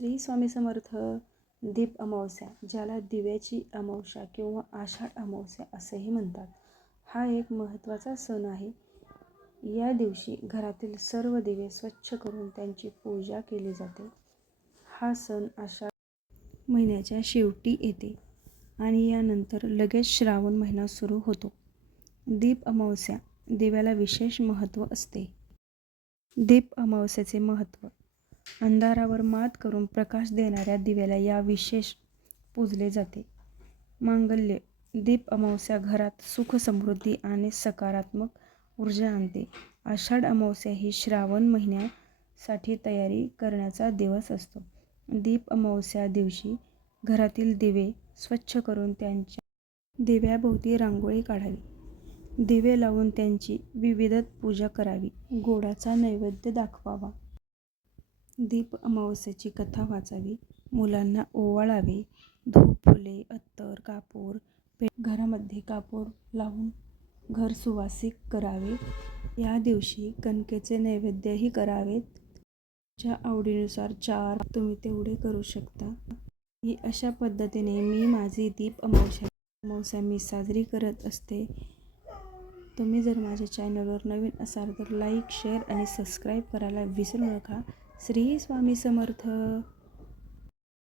श्री स्वामी समर्थ दीप अमावस्या ज्याला दिव्याची अमावस्या किंवा आषाढ अमावस्या असेही म्हणतात. हा एक महत्त्वाचा सण आहे. या दिवशी घरातील सर्व दिवे स्वच्छ करून त्यांची पूजा केली जाते. हा सण आषाढ महिन्याच्या शेवटी येते आणि यानंतर लगेच श्रावण महिना सुरू होतो. दीप अमावस्या दिव्याला विशेष महत्त्व असते. दीप अमावस्याचे महत्त्व अंधारावर मात करून प्रकाश देणाऱ्या दिव्याला या विशेष पूजले जाते. मांगल्य दीप अमावस्या घरात सुख समृद्धी आणि सकारात्मक ऊर्जा आणते. आषाढ अमावस्या ही श्रावण महिन्यासाठी तयारी करण्याचा दिवस असतो. दीप अमावस्या दिवशी घरातील दिवे स्वच्छ करून त्यांच्या दिव्याभोवती रांगोळी काढावी. दिवे लावून त्यांची विविधत पूजा करावी. गोडाचा नैवेद्य दाखवावा. दीप अमावस्येची कथा वाचावी मुलांना ओवाळावे धूप फुले अत्तर कापूर पे घरामध्ये कापूर लावून घर सुवासिक करावे. या दिवशी कणकेचे नैवेद्यही करावेत. च्या आवडीनुसार चार तुम्ही तेवढे करू शकता. ही अशा पद्धतीने मी माझी दीप अमावस्या अमावस्या मी साजरी करत असते. तुम्ही जर माझ्या चॅनलवर नवीन असाल तर लाईक शेअर आणि सबस्क्राईब करायला विसरू नका. श्री स्वामी समर्थ.